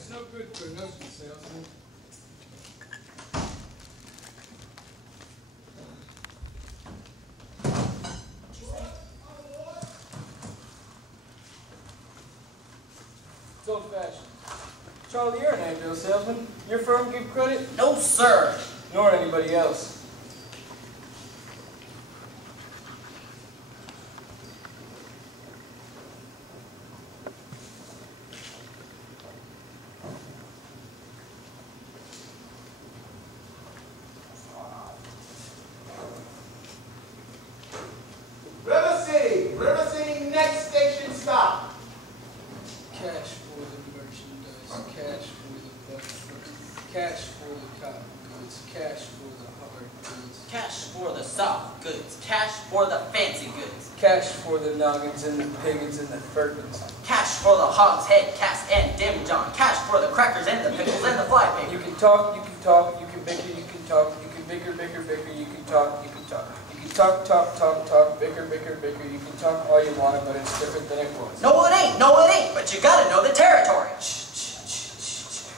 It's no good for a notion salesman. It's old-fashioned. Charlie, you're an Annandale salesman. Your firm give credit? No, sir. Nor anybody else. River City, next station stop. Cash for the merchandise, cash for the butter, cash for the cotton goods, cash for the hard goods. Cash for the soft goods. Cash for the fancy goods. Cash for the noggins and the piggins and the firkins. Cash for the hog's head, cast and demijohn. Cash for the crackers and the pickles and the fly paper. You can talk, you can talk, you can bicker, you can talk, you can bicker, bicker, bicker, you can talk, you can talk. You can talk, talk, talk, talk, bicker, bicker, bicker, you can talk all you want, but it's different than it was. No, it ain't, but you gotta know the territory.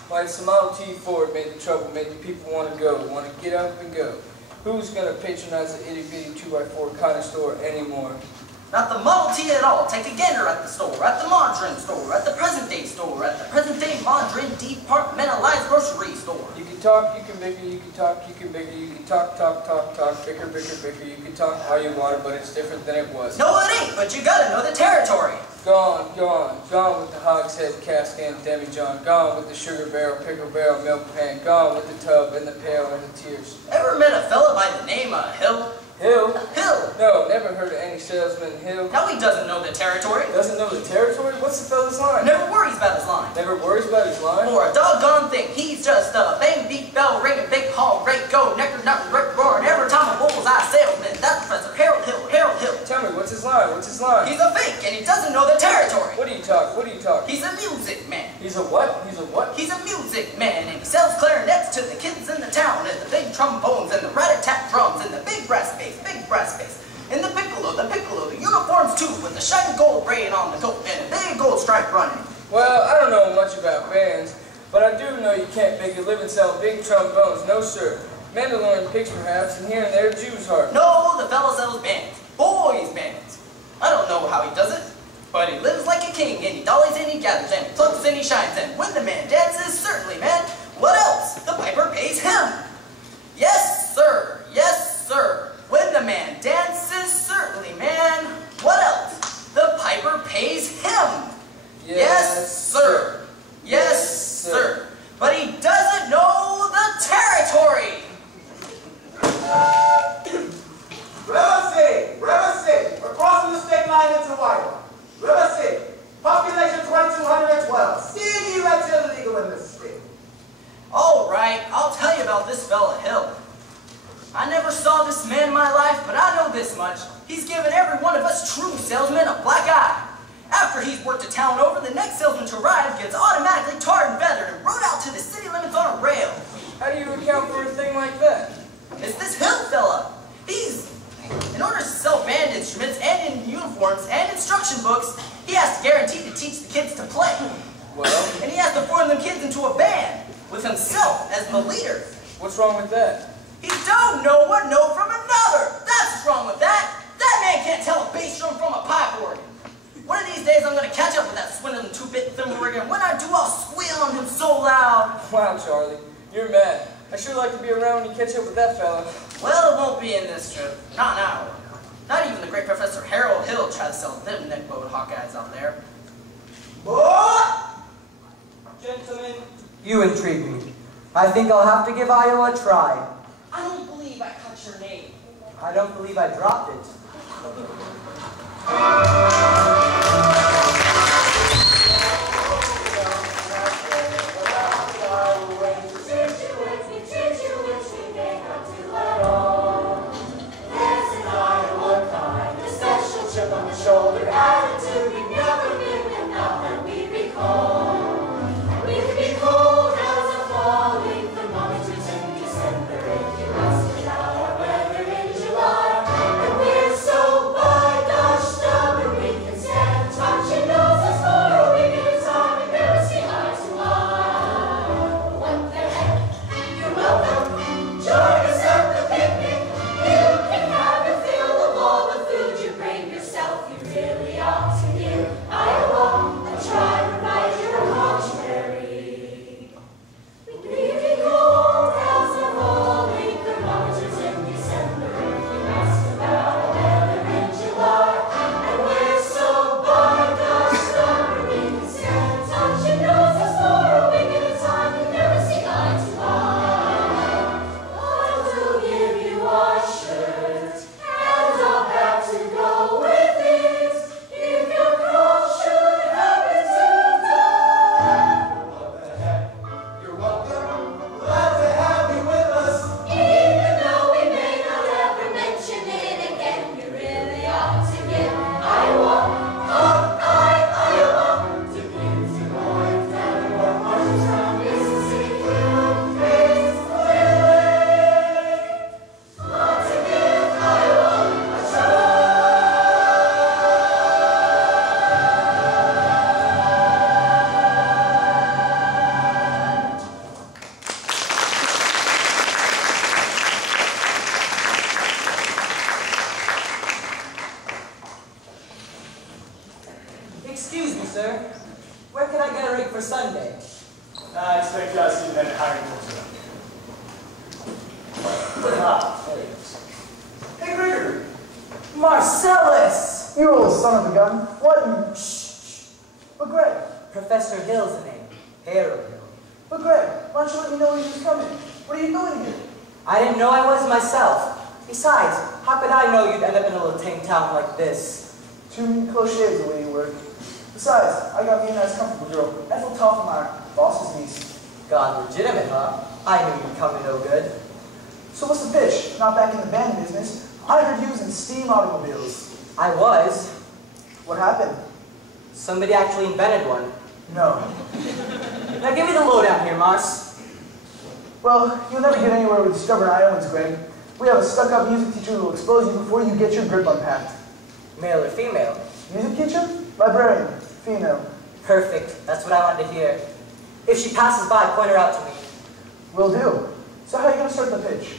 Why, it's the Model T Ford made the trouble, made the people want to go, want to get up and go. Who's going to patronize the itty-bitty 2x4 kind of store anymore? Not the Model T at all. Take a gander at the store, at the margarine store, at the present-day store, at the present-day margarine departmentalized grocery store. You can talk, you can bicker, you can talk, you can bicker, you can talk, talk, talk, talk, bicker, bicker, bicker, you can talk all you want, but it's different than it was. No, it ain't, but you gotta know the territory. Gone, gone, gone with the hogshead, cask and demijohn, gone with the sugar barrel, pickle barrel, milk pan, gone with the tub and the pail and the tears. Ever met a fella by the name of Hill? Hill? Hill. No, never heard of any salesman Hill. No, he doesn't know the territory. Doesn't know the territory? What's the fella's line? Never worries about his line. Never worries about his line? For a doggone thing, he's just a bang, beat, bell, ring, big hall, rake, go, necker, nut, rip, roar, and every time a bullseye salesman, that's Professor Harold Hill, Harold Hill. Tell me, what's his line? What's his line? He's a fake, and he doesn't know the territory. What do you talk? What do you talk? He's a music man. He's a what? He's a what? He's a music man, and he sells clarinets to the kids in the town, and the big trombones, and the rat-a-tat drums, and the big brass bass, and the piccolo, the uniforms too, with the shiny gold braid on the coat, and a big gold stripe running. Well, I don't know much about bands, but I do know you can't make a living selling big trombones, no sir. Mandolin picks perhaps, and here and there Jew's heart. No, the fellow sells bands, boys' bands. I don't know how he does it, but he lives like a king, and he dollies and he gathers, and he plucks and he shines, and when the man dances, certainly, man, what else? The piper pays him. Yes, sir, yes, sir. When the man dances, certainly, man, what else? The piper pays him. Yes, sir. Yes, sir. But he doesn't know the territory. River City. We're crossing the state line into Iowa. River City. Population 2,212. Seeing you that's illegal in this state. All right, I'll tell you about this fella Hill. I never saw this man in my life, but I know this much. He's given every one of us true salesmen a black eye. After he's worked a town over, the next salesman to arrive gets automatically tarred and feathered and rode out to the city limits on a rail. How do you account for a thing like that? It's this Hill fella. In order to sell band instruments and in uniforms and instruction books, he has to guarantee to teach the kids to play. Well? And he has to form them kids into a band, with himself as the leader. What's wrong with that? He don't know one note from another. That's what's wrong with that. That man can't tell a bass drum from a pipe organ. One of these days I'm going to catch up with that swindling 2-bit thimble rigger, and when I do, I'll squeal on him so loud. Wow, Charlie, you're mad. I sure like to be around when you catch up with that fella. Well, it won't be in this trip. Not now. Not even the great Professor Harold Hill tried to sell them neckbowed Hawkeyes out there. What? Gentlemen, you intrigue me. I think I'll have to give Iowa a try. I don't believe I caught your name. I don't believe I dropped it. Shoulder attitude, we've never been enough, and we be cold. We could be cold as a falling thermometers in December, if you ask us about our weather in July. And we're so by gosh stubborn, we can Ah, there he is. Hey, Gregory. Marcellus! You old son of a gun. What in... Shh. But Greg. Professor Hill's the name. Harold Hill. But Greg, why don't you let me know when he was coming? What are you doing here? I didn't know I was myself. Besides, how could I know you'd end up in a little tame town like this? Too many cliches the way you work. Besides, I got me a nice comfortable girl. Ethel Toffenmeyer, boss's niece. Gone legitimate, huh? I knew you'd come to no good. So what's the pitch? Not back in the band business. I heard you was in steam automobiles. I was. What happened? Somebody actually invented one. No. Now give me the lowdown here, Mars. Well, you'll never get anywhere with stubborn Iowans, Greg. We have a stuck-up music teacher who will expose you before you get your grip unpacked. Male or female? Music teacher? Librarian. Female. Perfect. That's what I wanted to hear. If she passes by, point her out to me. Will do. So how are you going to start the pitch?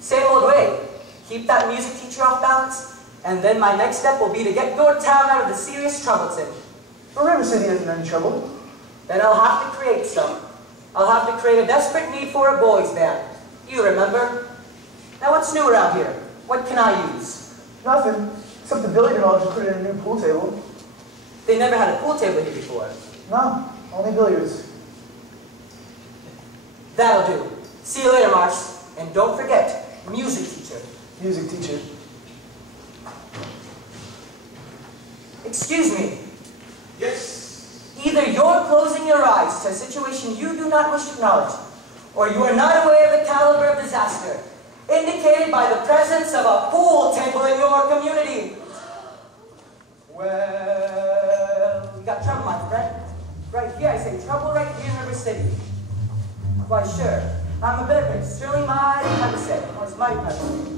Same old way. Keep that music teacher off balance, and then my next step will be to get your town out of the serious trouble it's in. But River City isn't in trouble. Then I'll have to create some. I'll have to create a desperate need for a boys' band. You remember? Now what's new around here? What can I use? Nothing. Except the billiard hall just put in a new pool table. They never had a pool table here before. No, only billiards. That'll do. See you later, Mars. And don't forget, music teacher. Music teacher. Excuse me. Yes. Either you're closing your eyes to a situation you do not wish to acknowledge, or you are not aware of the caliber of disaster indicated by the presence of a pool table in your community. Well, you got trouble, my friend. Right here, I say trouble right here in River City. Why, sure. I'm a better surely my type of set, or it's my type of set.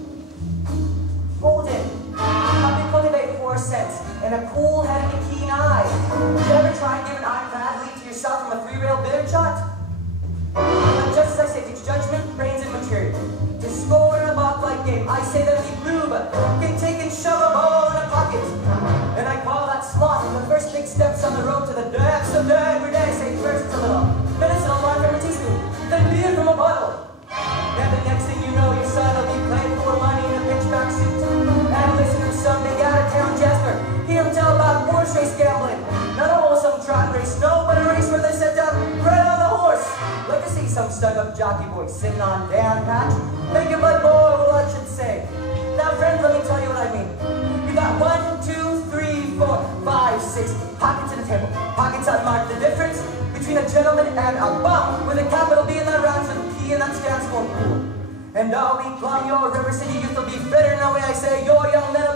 Hold it. Help me cultivate 4 cents and a cool head and a keen eye. Did you ever try and give an iPad lead to yourself from a 3-rail billiard shot? But just as I say, teach judgment, brains, and material. To score in a mock-like game, I say that we lube, can take and shove a ball in a pocket. And I call that sloth the first big steps on the road to the depths of the every day. Say first it's a little medicinal wine from a teaspoon, then beer from a bottle. And the next thing you know, your son will be playing for money in a pitchback suit. And listen to some big out-of-town Jasper. Hear him tell about horse race gambling. Not a wholesome trot race, no, but a race where they sit down right on the horse. Like to see some stuck-up jockey boy sitting on Dan Patch. Make your blood boil, I should say. Now, friends, let me tell you what I mean. You got 1, 2, 3, 4, 5, 6 pockets in the table. Pockets unmarked. The difference between a gentleman and a bum with a capital B in that rhymes with a P and that stands for pool. And all week long, your River City youth will be bitter. No way I say, your young men will